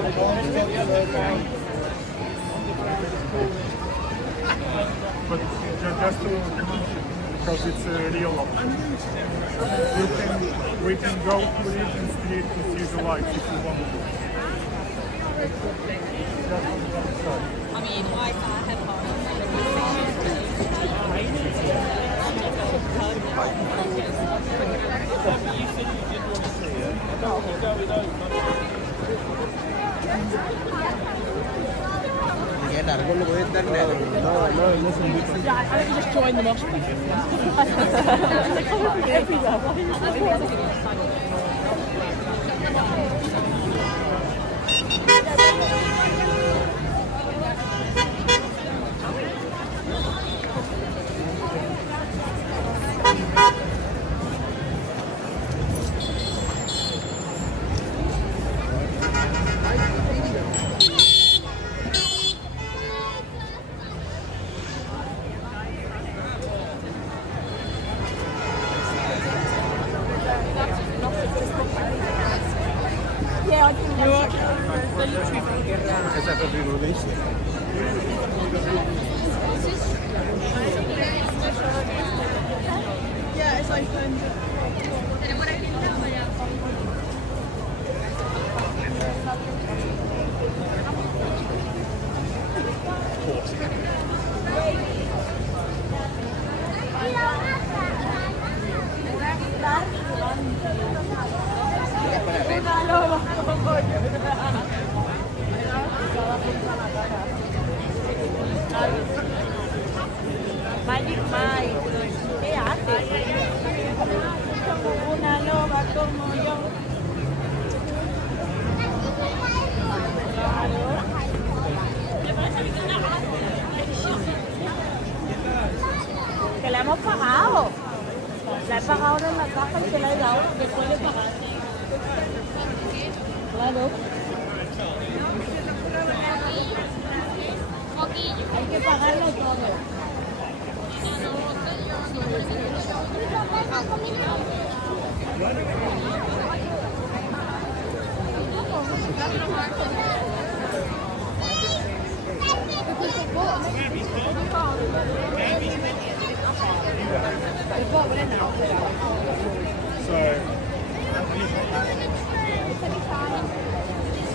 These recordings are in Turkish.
But just to, because it's a real option. We can go to Regent Street to see the lights if you want to. I mean, Wi-Fi headphones. Nghe đàn con lùi tên nè. Yeah, I think you just join the mosh pit. Esa fue mi release. Yeah, it's open. Magic Mike, ¿qué haces? Como una loba como yo. Que le hemos pagado. La he pagado en la caja y se la he dado después de pagar. Claro. Hay que pagarlo todo.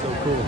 So cool.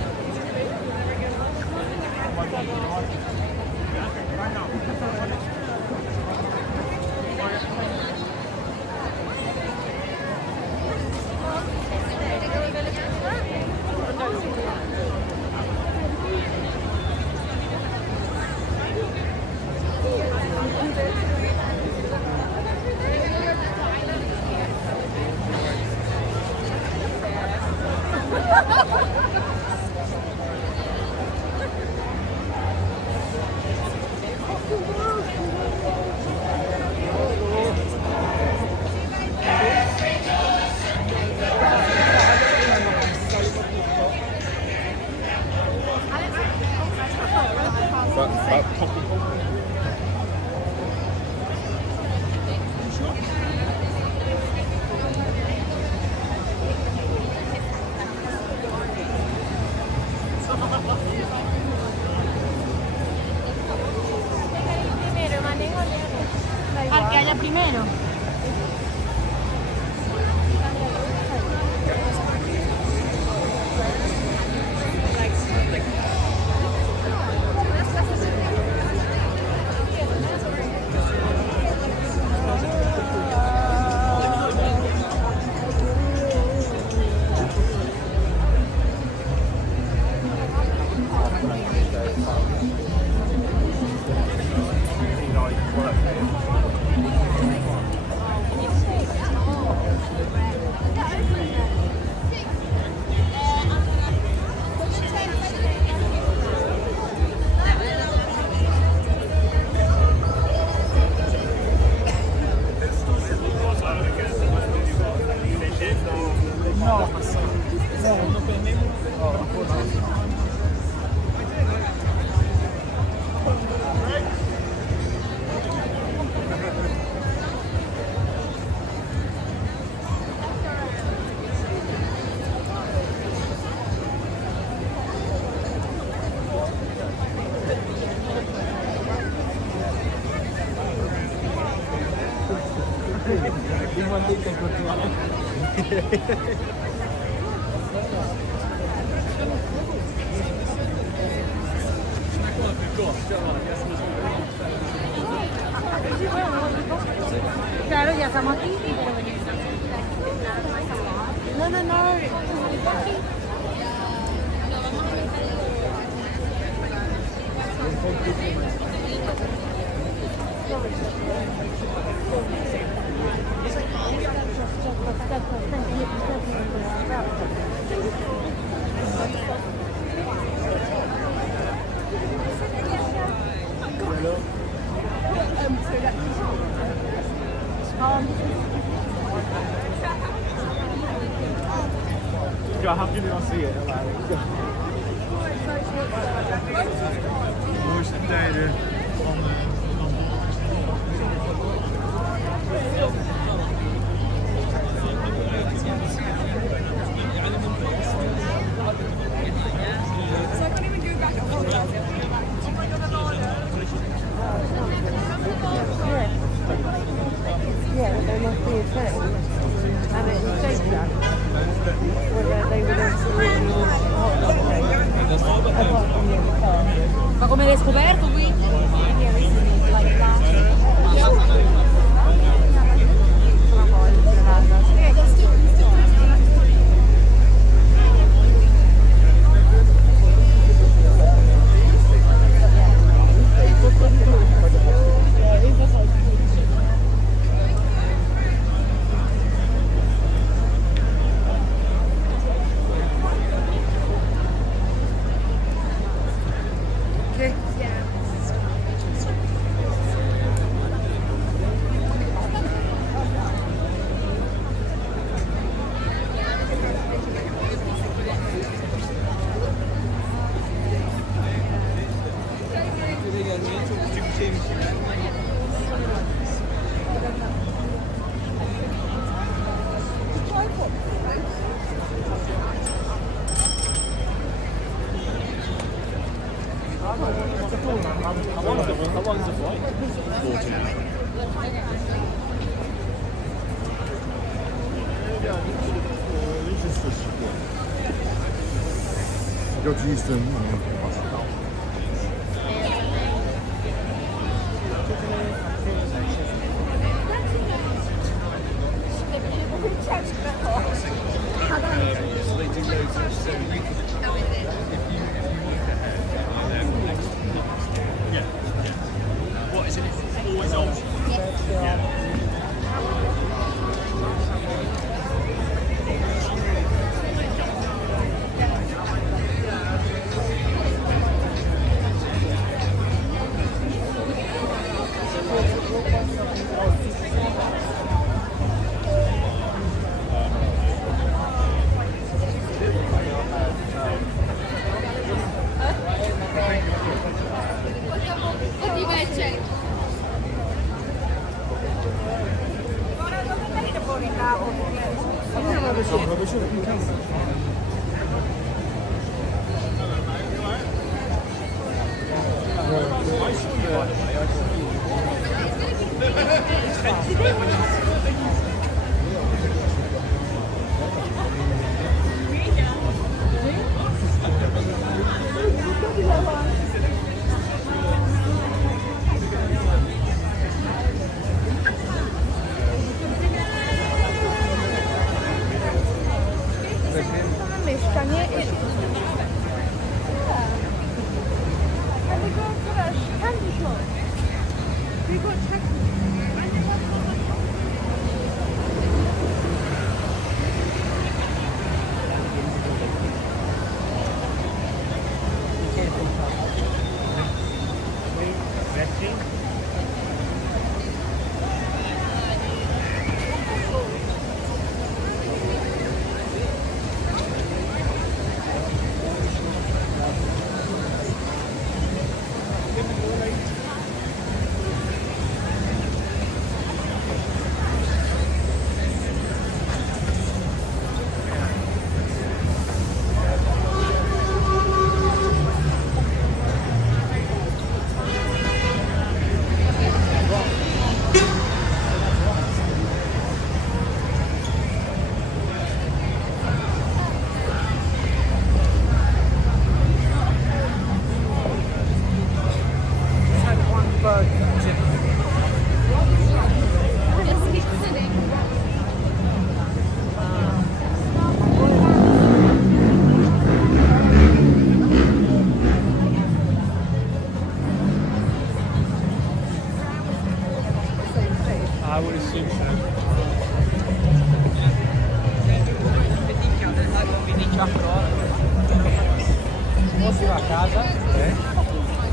Claro, ya estamos aquí. No, no, no. How can you not see it? Mooiste tijden van So I can't even go back and forth. Yeah, there must be a thing. And it was safe that. Whether they would have really apart from the other car. Ma come l'hai scoperto qui? Yeah, recently, like last Go to Euston. What do you guys check? Mieszkanie i... And we go to the candy shop. We got taxi. o si va a casa